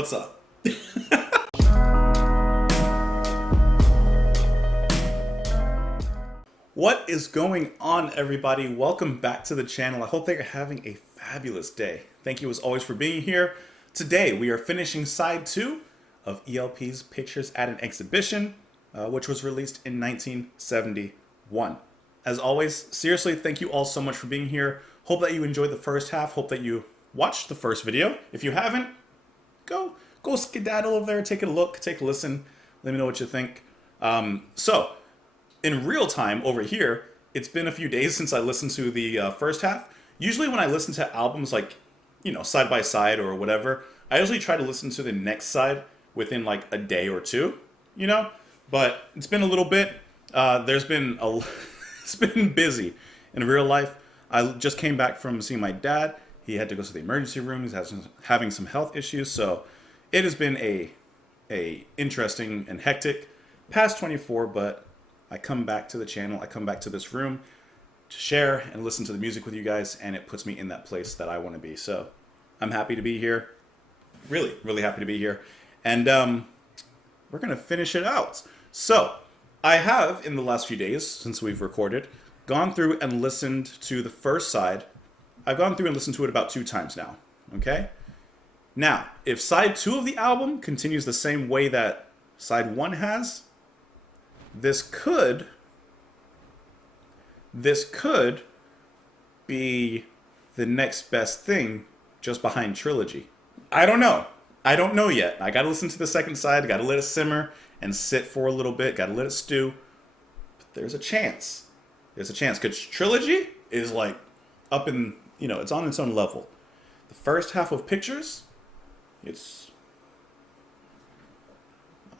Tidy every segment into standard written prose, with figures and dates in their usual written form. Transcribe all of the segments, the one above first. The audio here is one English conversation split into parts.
What's up? What is going on, everybody? Welcome back to the channel. I hope that you're having a fabulous day. Thank you as always for being here. Today we are finishing side 2 of ELP's Pictures at an Exhibition, which was released in 1971. As always, seriously, thank you all so much for being here. Hope that you enjoyed the first half. Hope that you watched the first video. If you haven't, go skedaddle over there, take a look, take a listen. Let me know what you think. So, in real time over here, it's been a few days since I listened to the first half. Usually when I listen to albums like, side by side or whatever, I usually try to listen to the next side within like a day or two, But it's been a little bit. It's been busy in real life. I just came back from seeing my dad. He had to go to the emergency room. He's having some health issues, so it has been a interesting and hectic past 24. But I come back to the channel. I come back to this room to share and listen to the music with you guys, and it puts me in that place that I want to be. So I'm happy to be here. Really, really happy to be here. And we're going to finish it out. So I have, in the last few days, since we've recorded, gone through and listened to the first side. I've gone through and listened to it about 2 times now, okay? Now, if side 2 of the album continues the same way that side 1 has, this could be the next best thing just behind Trilogy. I don't know. I don't know yet. I gotta listen to the second side, gotta let it simmer and sit for a little bit, gotta let it stew. But there's a chance. There's a chance, because Trilogy is like up in, it's on its own level. The first half of Pictures, I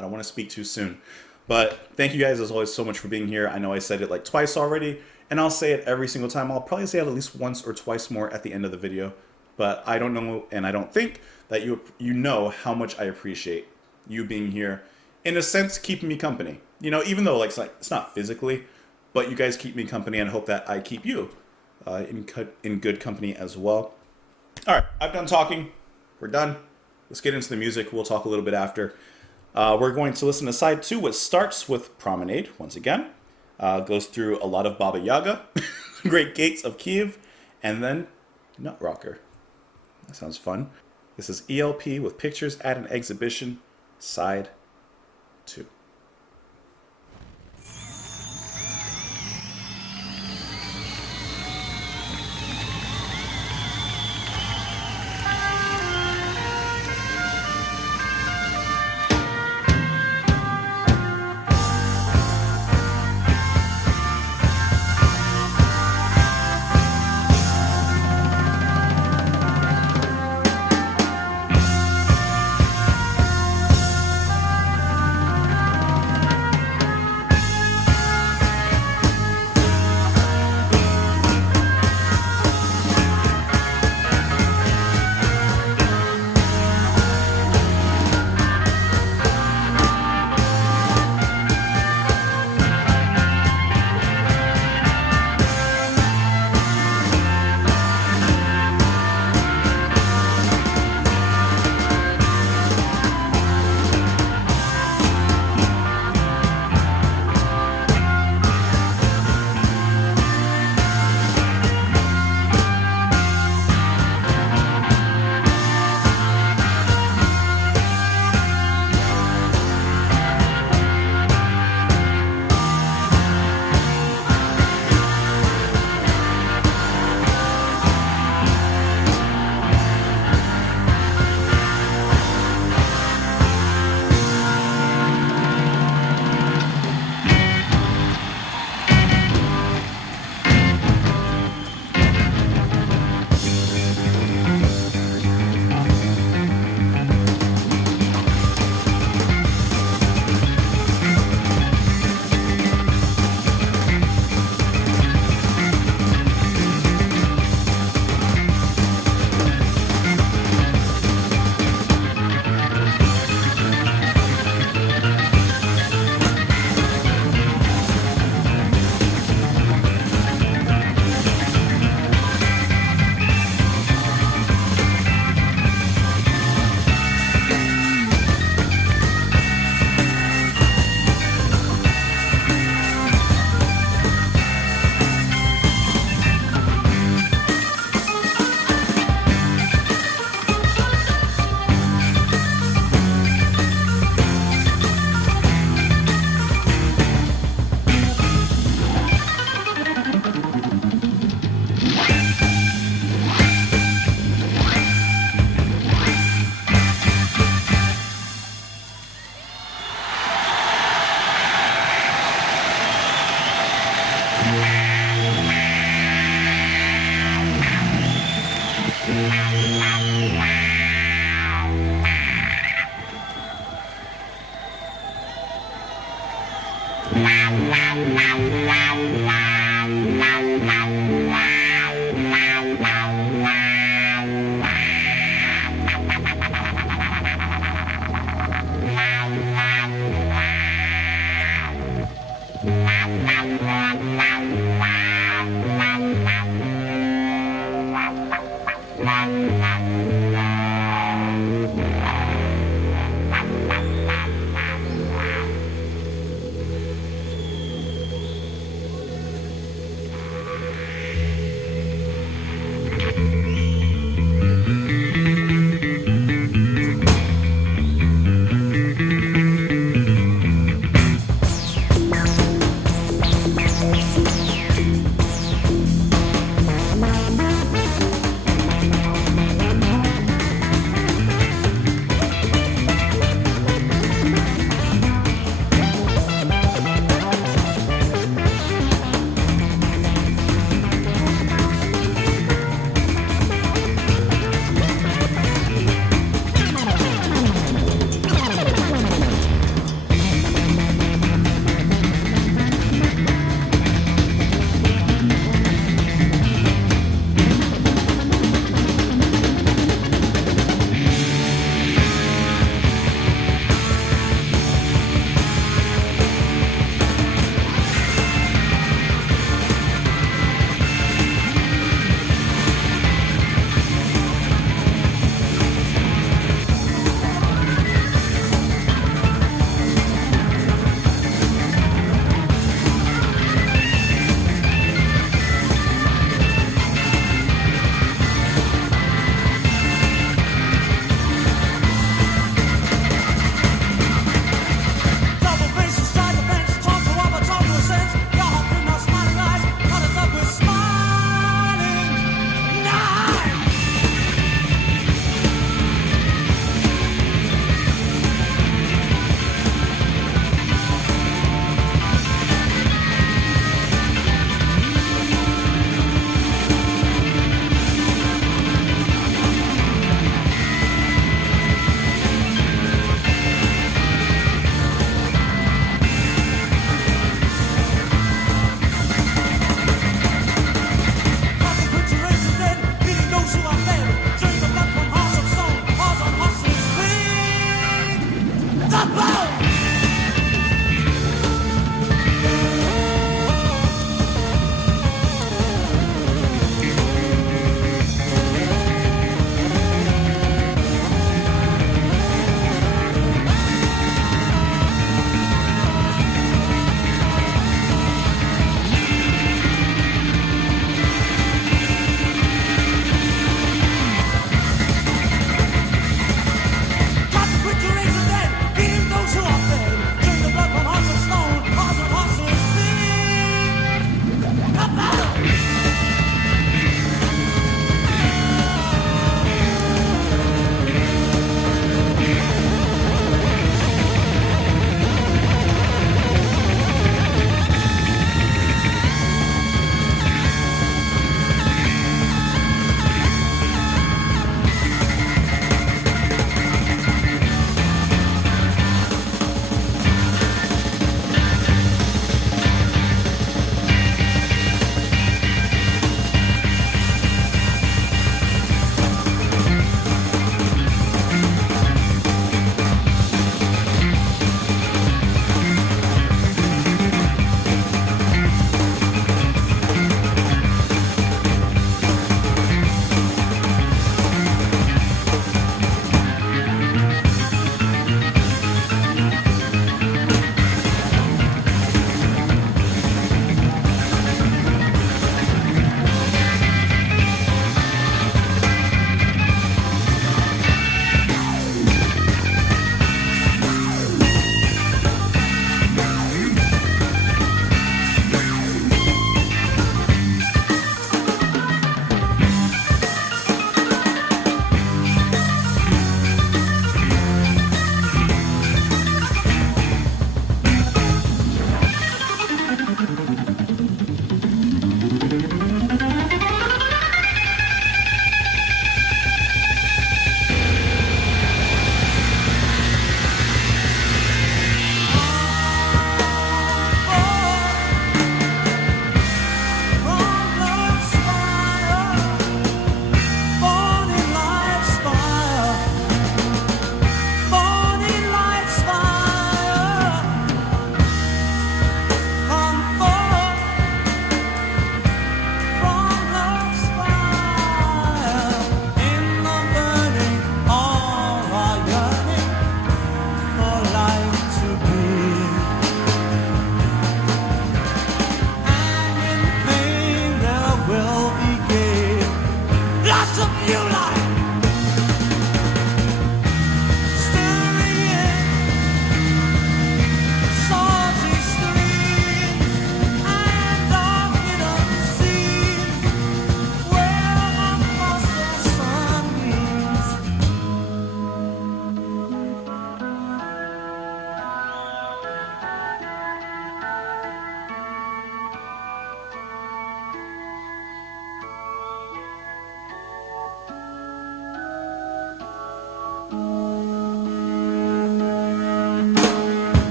don't want to speak too soon. But thank you guys as always so much for being here. I know I said it like twice already, and I'll say it every single time. I'll probably say it at least once or twice more at the end of the video. But I don't know, and I don't think that you know how much I appreciate you being here. In a sense, keeping me company. Even though it's not physically, but you guys keep me company, and I hope that I keep you in good company as well. All right, I've done talking. We're done. Let's get into the music. We'll talk a little bit after. We're going to listen to side 2, which starts with Promenade, once again. Goes through a lot of Baba Yaga, Great Gates of Kiev, and then Nut Rocker. That sounds fun. This is ELP with Pictures at an Exhibition, side 2.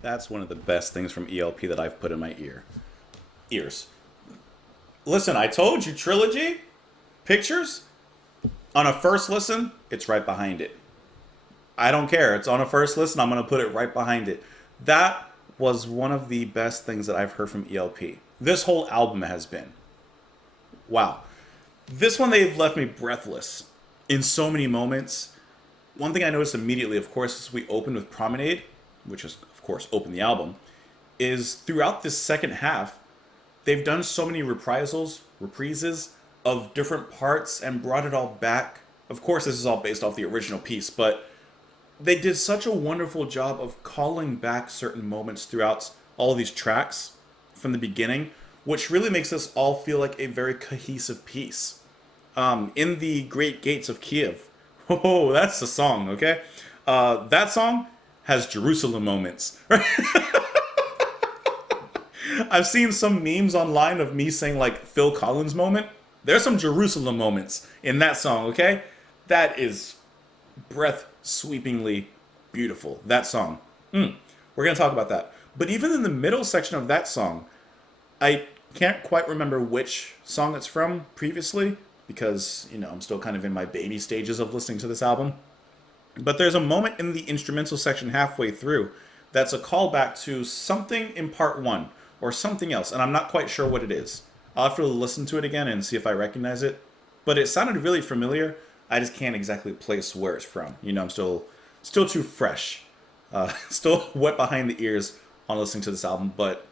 That's one of the best things from ELP that I've put in my ears. Listen, I told you, Trilogy, Pictures, on a first listen, it's right behind it. I don't care. It's on a first listen, I'm going to put it right behind it. That was one of the best things that I've heard from ELP. This whole album has been. Wow. This one, they've left me breathless in so many moments. One thing I noticed immediately, of course, as we opened with Promenade, which is, of course, open the album, is throughout this second half, they've done so many reprises of different parts and brought it all back. Of course, this is all based off the original piece, but they did such a wonderful job of calling back certain moments throughout all of these tracks from the beginning, which really makes us all feel like a very cohesive piece. In the Great Gates of Kiev, oh, that's the song, okay? That song has Jerusalem moments. I've seen some memes online of me saying like Phil Collins moment. There's some Jerusalem moments in that song, okay? That is breath-sweepingly beautiful, that song. We're going to talk about that. But even in the middle section of that song, I can't quite remember which song it's from previously, because, you know, I'm still kind of in my baby stages of listening to this album. But there's a moment in the instrumental section halfway through that's a callback to something in part one, or something else, and I'm not quite sure what it is. I'll have to listen to it again and see if I recognize it. But it sounded really familiar. I just can't exactly place where it's from. You know, I'm still too fresh. Still wet behind the ears on listening to this album, but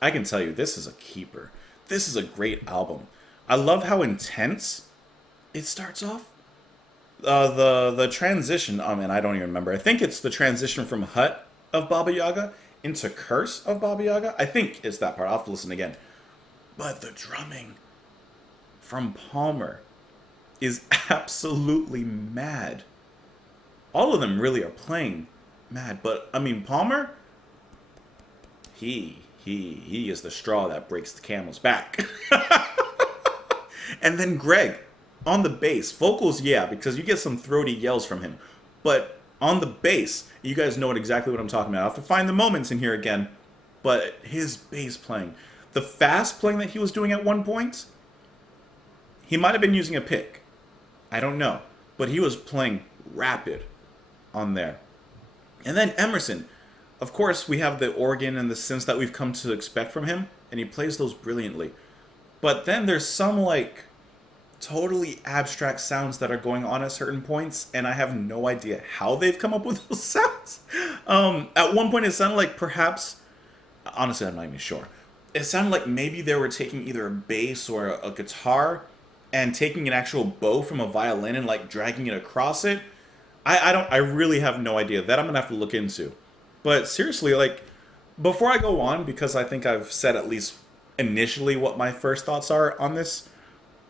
I can tell you, this is a keeper. This is a great album. I love how intense it starts off. The transition, I mean, I don't even remember. I think it's the transition from Hut of Baba Yaga into Curse of Baba Yaga. I think it's that part. I'll have to listen again. But the drumming from Palmer is absolutely mad. All of them really are playing mad, but I mean, Palmer, he is the straw that breaks the camel's back. And then Greg on the bass, vocals, yeah, because you get some throaty yells from him, but on the bass, you guys know exactly what I'm talking about. I'll have to find the moments in here again, but his bass playing, the fast playing that he was doing at one point, he might have been using a pick. I don't know, but he was playing rapid on there. And then Emerson, of course, we have the organ and the synths that we've come to expect from him, and he plays those brilliantly. But then there's some like totally abstract sounds that are going on at certain points, and I have no idea how they've come up with those sounds. At one point it sounded like perhaps, honestly I'm not even sure, it sounded like maybe they were taking either a bass or a guitar and taking an actual bow from a violin and like dragging it across it. I really have no idea. That I'm gonna have to look into. But seriously, like, before I go on, because I think I've said at least initially what my first thoughts are on this,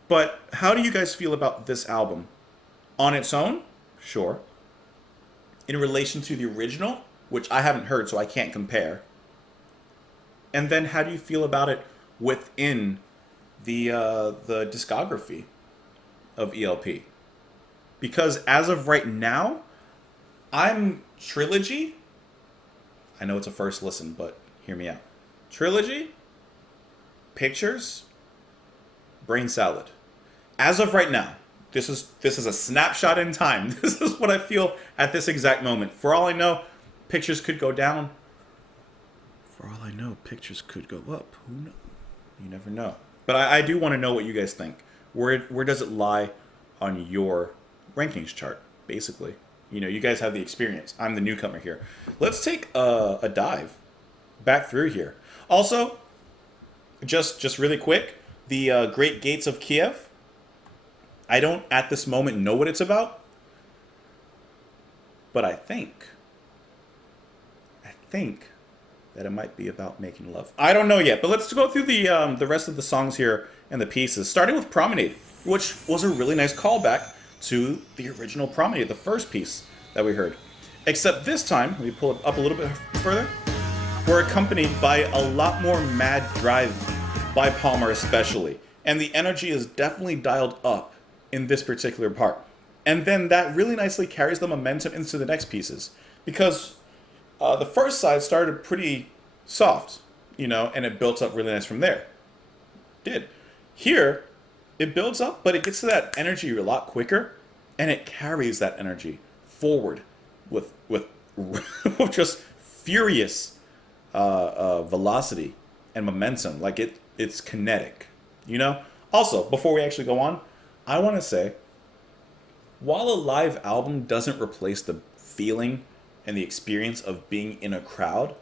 but how do you guys feel about this album? On its own? Sure. In relation to the original, which I haven't heard, so I can't compare. And then how do you feel about it within the discography of ELP? Because as of right now, I'm Trilogy. I know it's a first listen, but hear me out. Trilogy, Pictures, Brain Salad. As of right now, this is a snapshot in time. This is what I feel at this exact moment. For all I know, Pictures could go down. For all I know, Pictures could go up. Who knows? You never know. But I do want to know what you guys think. Where does it lie on your rankings chart, basically? You know, you guys have the experience. I'm the newcomer here. Let's take a dive back through here. Also, just really quick, the Great Gates of Kiev. I don't at this moment know what it's about, but I think that it might be about making love. I don't know yet, but let's go through the rest of the songs here and the pieces, starting with Promenade, which was a really nice callback to the original Promenade, the first piece that we heard. Except this time, let me pull it up a little bit further, we're accompanied by a lot more mad drive by Palmer especially. And the energy is definitely dialed up in this particular part. And then that really nicely carries the momentum into the next pieces. Because The first side started pretty soft, and it built up really nice from there. Did. Here, it builds up, but it gets to that energy a lot quicker, and it carries that energy forward with with just furious velocity and momentum. Like it's kinetic, Also, before we actually go on, I want to say, while a live album doesn't replace the feeling and the experience of being in a crowd,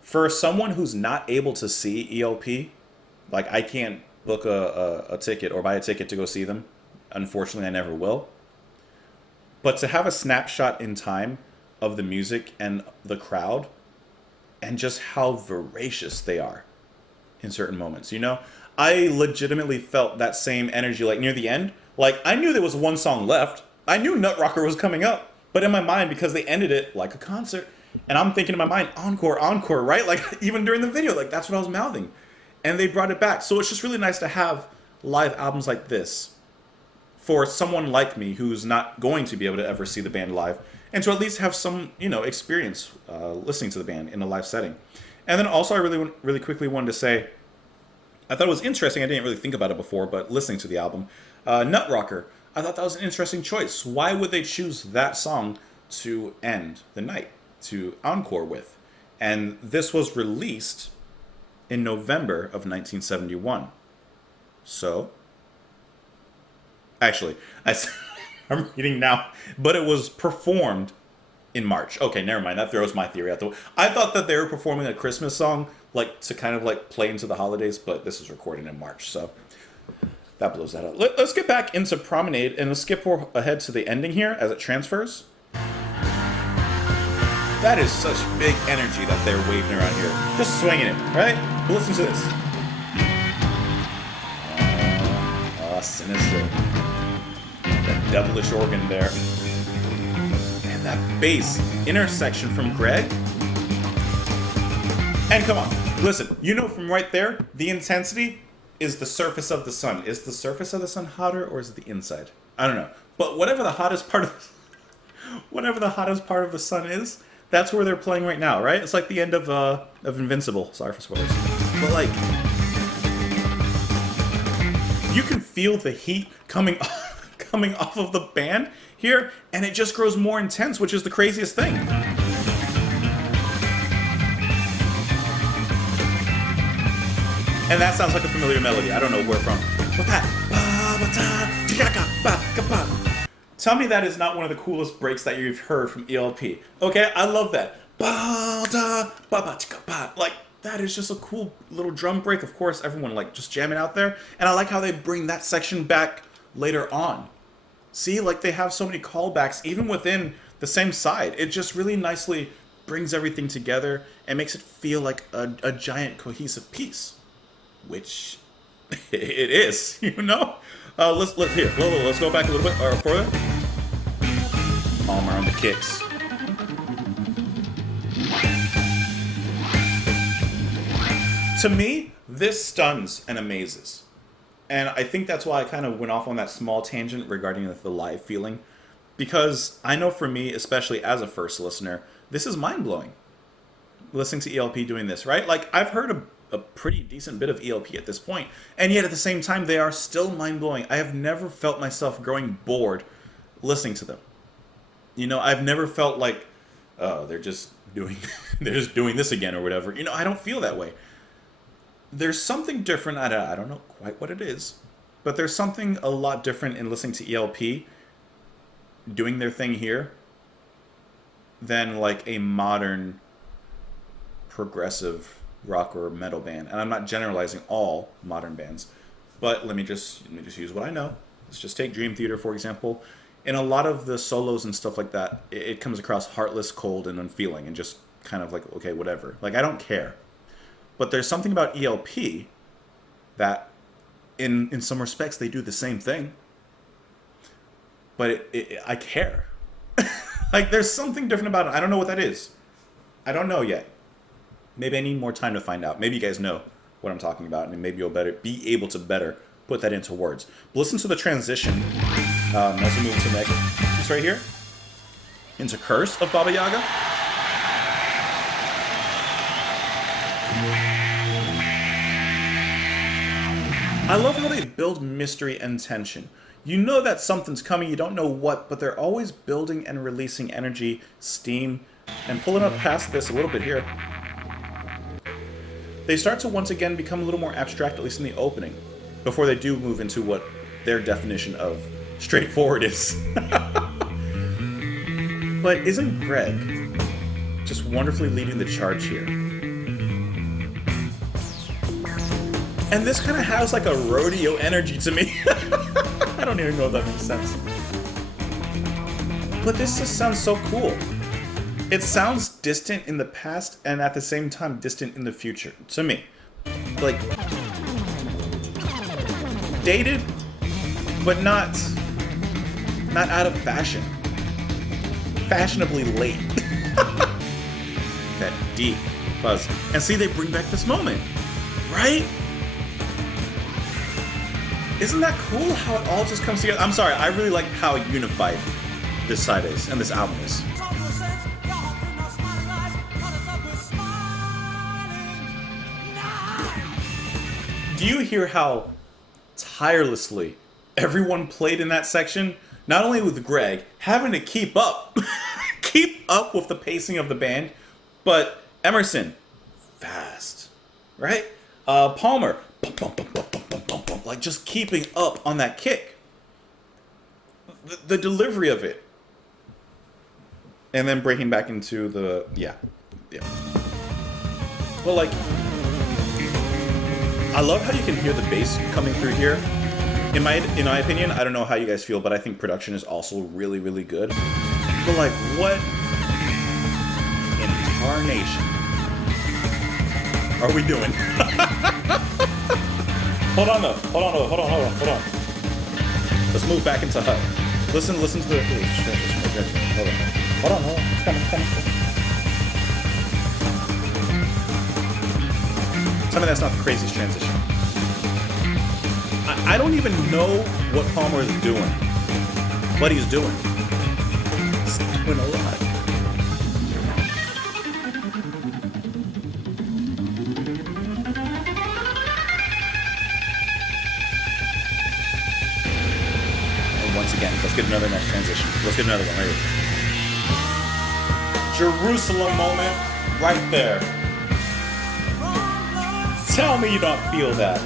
for someone who's not able to see ELP, like I can't book a ticket or buy a ticket to go see them. Unfortunately, I never will. But to have a snapshot in time of the music and the crowd and just how voracious they are in certain moments, I legitimately felt that same energy like near the end. Like I knew there was one song left. I knew Nut Rocker was coming up. But in my mind, because they ended it like a concert, and I'm thinking in my mind, encore, encore, right? Like even during the video, like that's what I was mouthing. And they brought it back. So it's just really nice to have live albums like this for someone like me who's not going to be able to ever see the band live, and to at least have some, experience listening to the band in a live setting. And then also I really quickly wanted to say, I thought it was interesting. I didn't really think about it before, but listening to the album, Nut Rocker, I thought that was an interesting choice. Why would they choose that song to end the night, to encore with? And this was released in November of 1971. So, actually, I'm reading now, but it was performed in March. Okay, never mind. That throws my theory out the way. I thought that they were performing a Christmas song, like to kind of like play into the holidays, but this is recorded in March, so that blows that up. Let's get back into Promenade and let's skip ahead to the ending here as it transfers. That is such big energy that they're waving around here. Just swinging it, right? But listen to this. Sinister. That devilish organ there. And that bass intersection from Greg. And come on, listen, from right there, the intensity is the surface of the sun. Is the surface of the sun hotter or is it the inside? I don't know. But whatever the hottest part of the sun is, that's where they're playing right now, right? It's like the end of Invincible. Sorry for spoilers. But like, you can feel the heat coming off of the band here, and it just grows more intense, which is the craziest thing. And that sounds like a familiar melody. I don't know where from. But that. Tell me that is not one of the coolest breaks that you've heard from ELP. Okay, I love that. Like, that is just a cool little drum break. Of course, everyone like just jamming out there. And I like how they bring that section back later on. See, like they have so many callbacks even within the same side. It just really nicely brings everything together and makes it feel like a giant cohesive piece. Which it is, Let's go back a little bit further. Palmer on the kicks. To me, this stuns and amazes. And I think that's why I kind of went off on that small tangent regarding the live feeling. Because I know for me, especially as a first listener, this is mind-blowing. Listening to ELP doing this, right? Like, I've heard a pretty decent bit of ELP at this point, and yet at the same time, they are still mind-blowing. I have never felt myself growing bored listening to them. I've never felt like, oh, they're just doing this again or whatever. I don't feel that way. There's something different. I don't know quite what it is, but there's something a lot different in listening to ELP doing their thing here than like a modern progressive rock or metal band. And I'm not generalizing all modern bands, but let me just use what I know. Let's just take Dream Theater, for example. In a lot of the solos and stuff like that, it comes across heartless, cold, and unfeeling, and just kind of like, okay, whatever. Like, I don't care. But there's something about ELP that, in some respects, they do the same thing. But I care. Like, there's something different about it. I don't know what that is. I don't know yet. Maybe I need more time to find out. Maybe you guys know what I'm talking about, and maybe you'll be able to better put that into words. But listen to the transition. Also moving to the next piece right here. Into Curse of Baba Yaga. I love how they build mystery and tension. You know that something's coming, you don't know what, but they're always building and releasing energy, steam, and pulling up past this a little bit here. They start to once again become a little more abstract, at least in the opening, before they do move into what their definition of straightforward is. But isn't Greg just wonderfully leading the charge here? And this kind of has like a rodeo energy to me. I don't even know if that makes sense. But this just sounds so cool. It sounds distant in the past and at the same time distant in the future, to me. Like, dated, but not out of fashion. Fashionably late. That deep fuzz. And see, they bring back this moment, right? Isn't that cool how it all just comes together? I'm sorry, I really like how unified this side is and this album is. Do you hear how tirelessly everyone played in that section? Not only with Greg having to keep up, keep up with the pacing of the band, but Emerson, fast, right? Palmer, like just keeping up on that kick. The delivery of it. And then breaking back into the, yeah. Well, like, I love how you can hear the bass coming through here. In my opinion, I don't know how you guys feel, but I think production is also really, really good. But like, what in tarnation are we doing? Hold on. Let's move back into HUD. Listen to the. Hold on. It's coming. Tell me that's not the craziest transition. I don't even know what Palmer is doing, but he's doing. He's doing a lot. And once again, let's get another nice transition. Let's get another one right here. Jerusalem moment right there. Tell me you don't feel that.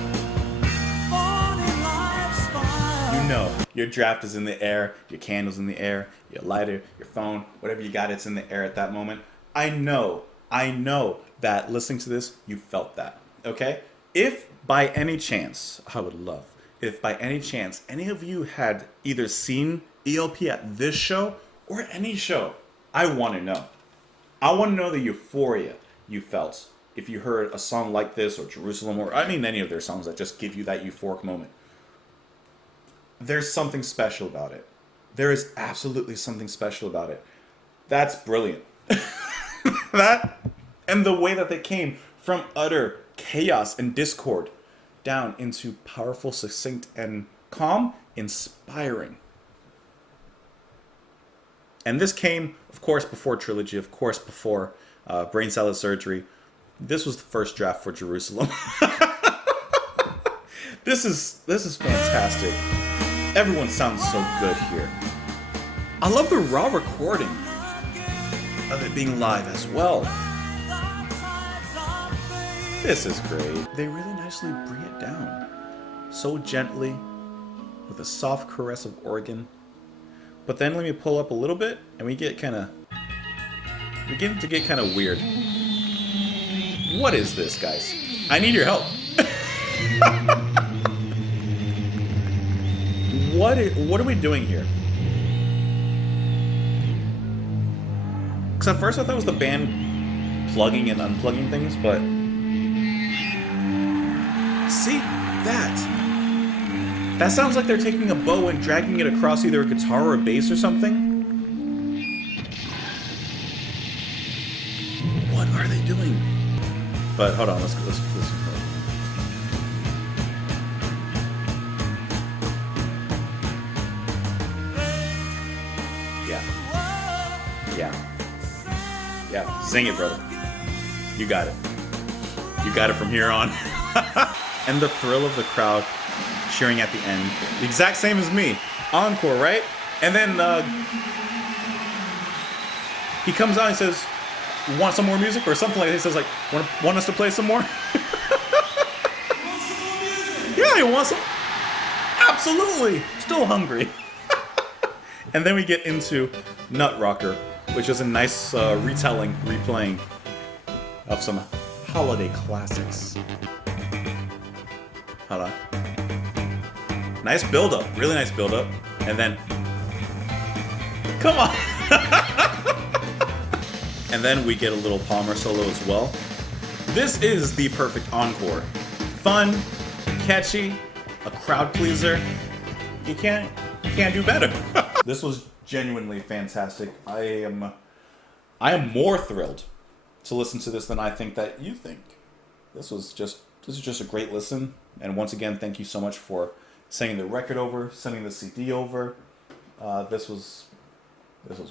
You know, your draft is in the air, your candle's in the air, your lighter, your phone, whatever you got, it's in the air at that moment. I know that listening to this, you felt that, okay? If by any chance, I would love, if by any chance any of you had either seen ELP at this show or any show, I want to know. I want to know the euphoria you felt if you heard a song like this, or Jerusalem, or any of their songs that just give you that euphoric moment. There's something special about it. There is absolutely something special about it. That's brilliant. That, and the way that they came from utter chaos and discord down into powerful, succinct, and calm, inspiring. And this came, of course, before Trilogy, of course, before Brain Salad Surgery. This was the first draft for Jerusalem. This is fantastic. Everyone sounds so good here. I love the raw recording of it being live as well. This is great. They really nicely bring it down. So gently, with a soft caress of organ. But then let me pull up a little bit, and we get to get kind of weird. What is this, guys? I need your help. What are we doing here? Because at first I thought it was the band plugging and unplugging things, but see that? That sounds like they're taking a bow and dragging it across either a guitar or a bass or something. What are they doing? But hold on, let's go. Yeah, sing it, brother. You got it. You got it from here on. And the thrill of the crowd cheering at the end. The exact same as me. Encore, right? And then he comes out and says, want some more music? Or something like that. He says, like, want us to play some more? Yeah, he wants some. Absolutely. Still hungry. And then we get into Nut Rocker, which is a nice replaying of some holiday classics. Hold on. Nice build-up. Really nice build-up. And then... Come on! And then we get a little Palmer solo as well. This is the perfect encore. Fun, catchy, a crowd pleaser. You can't do better. This was genuinely fantastic. I am more thrilled to listen to this than I think that you think. This is just a great listen. And once again, thank you so much for sending the record over, sending the CD over. This was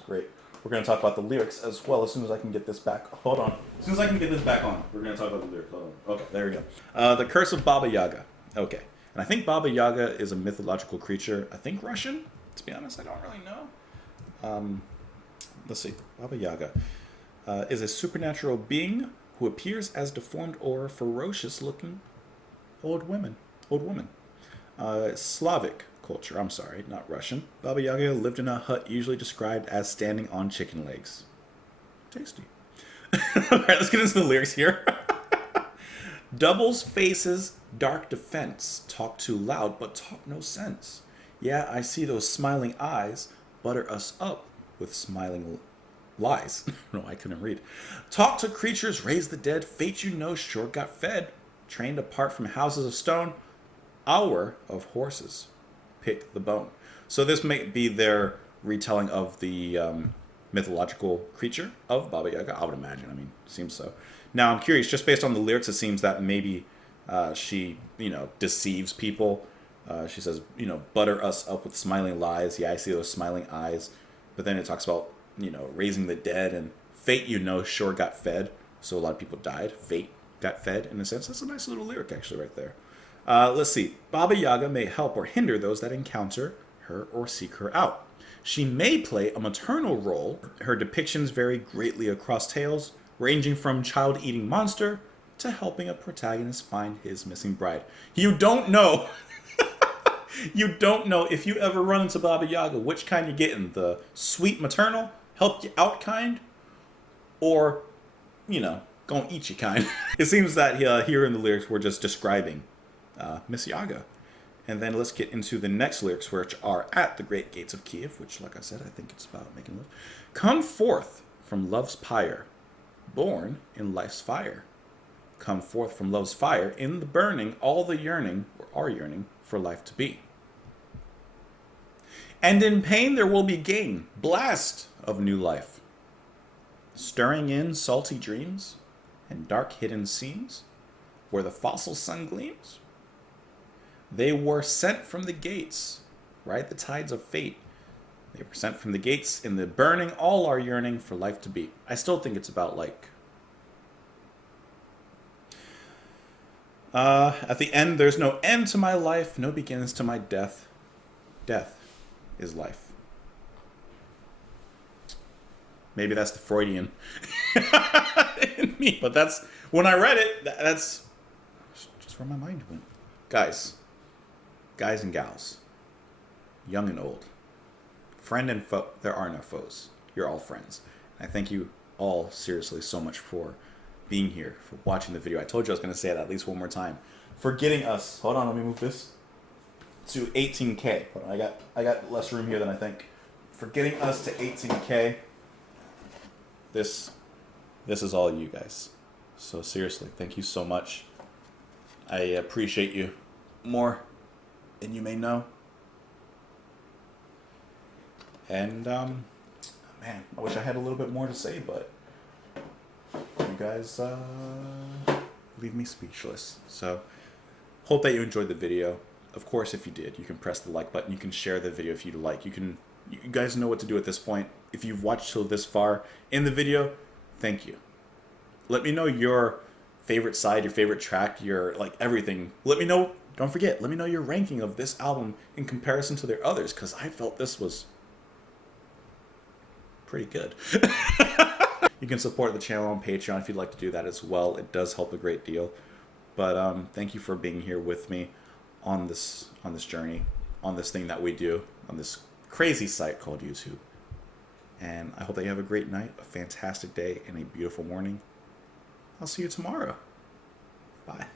great. We're going to talk about the lyrics as well as soon as I can get this back. Hold on. As soon as I can get this back on, we're going to talk about the lyrics. Hold on. Okay, there we go. The Curse of Baba Yaga. Okay. And I think Baba Yaga is a mythological creature. I think Russian. To be honest, I don't really know. Let's see. Baba Yaga is a supernatural being who appears as deformed or ferocious-looking old woman. Slavic culture. I'm sorry, not Russian. Baba Yaga lived in a hut usually described as standing on chicken legs. Tasty. Alright, let's get into the lyrics here. Doubles faces, dark defense. Talk too loud, but talk no sense. Yeah, I see those smiling eyes. Butter us up with smiling lies. No, I couldn't read. Talk to creatures, raise the dead. Fate you know sure got fed. Trained apart from houses of stone. Hour of horses. Pick the bone. So this may be their retelling of the mythological creature of Baba Yaga. I would imagine. I mean, seems so. Now I'm curious. Just based on the lyrics, it seems that maybe she, deceives people. She says, butter us up with smiling lies. Yeah, I see those smiling eyes. But then it talks about, raising the dead and fate, sure got fed. So a lot of people died. Fate got fed in a sense. That's a nice little lyric actually right there. Let's see. Baba Yaga may help or hinder those that encounter her or seek her out. She may play a maternal role. Her depictions vary greatly across tales, ranging from child-eating monster to helping a protagonist find his missing bride. You don't know. You don't know if you ever run into Baba Yaga, which kind you're getting. The sweet maternal, help you out kind, or, gonna eat you kind. It seems that here in the lyrics we're just describing Miss Yaga. And then let's get into the next lyrics, which are at the great gates of Kiev, which, like I said, I think it's about making love. Come forth from love's pyre, born in life's fire. Come forth from love's fire, in the burning, all the yearning, or our yearning, for life to be. And in pain there will be gain, blast of new life. Stirring in salty dreams, and dark hidden seams, where the fossil sun gleams. They were sent from the gates, ride the tides of fate. They were sent from the gates in the burning, all our yearning for life to be. I still think it's about at the end, there's no end to my life, no beginnings to my death. Death is life. Maybe that's the Freudian in me, but that's, when I read it, that's just where my mind went. Guys and gals, young and old, friend and foe, there are no foes. You're all friends. I thank you all seriously so much for being here, for watching the video. I told you I was going to say it at least one more time. For getting us, hold on, let me move this, to 18K. Hold on, I got less room here than I think. For getting us to 18K, this is all you guys. So seriously, thank you so much. I appreciate you more than you may know. And man, I wish I had a little bit more to say, but you guys leave me speechless. So hope that you enjoyed the video. Of course, if you did, you can press the like button. You can share the video if you'd like. You guys know what to do at this point. If you've watched till this far in the video, thank you. Let me know your favorite side, your favorite track, your like everything. Let me know. Don't forget, let me know your ranking of this album in comparison to their others, because I felt this was pretty good. You can support the channel on Patreon if you'd like to do that as well. It does help a great deal. But thank you for being here with me on this journey, on this thing that we do, on this crazy site called YouTube. And I hope that you have a great night, a fantastic day, and a beautiful morning. I'll see you tomorrow. Bye.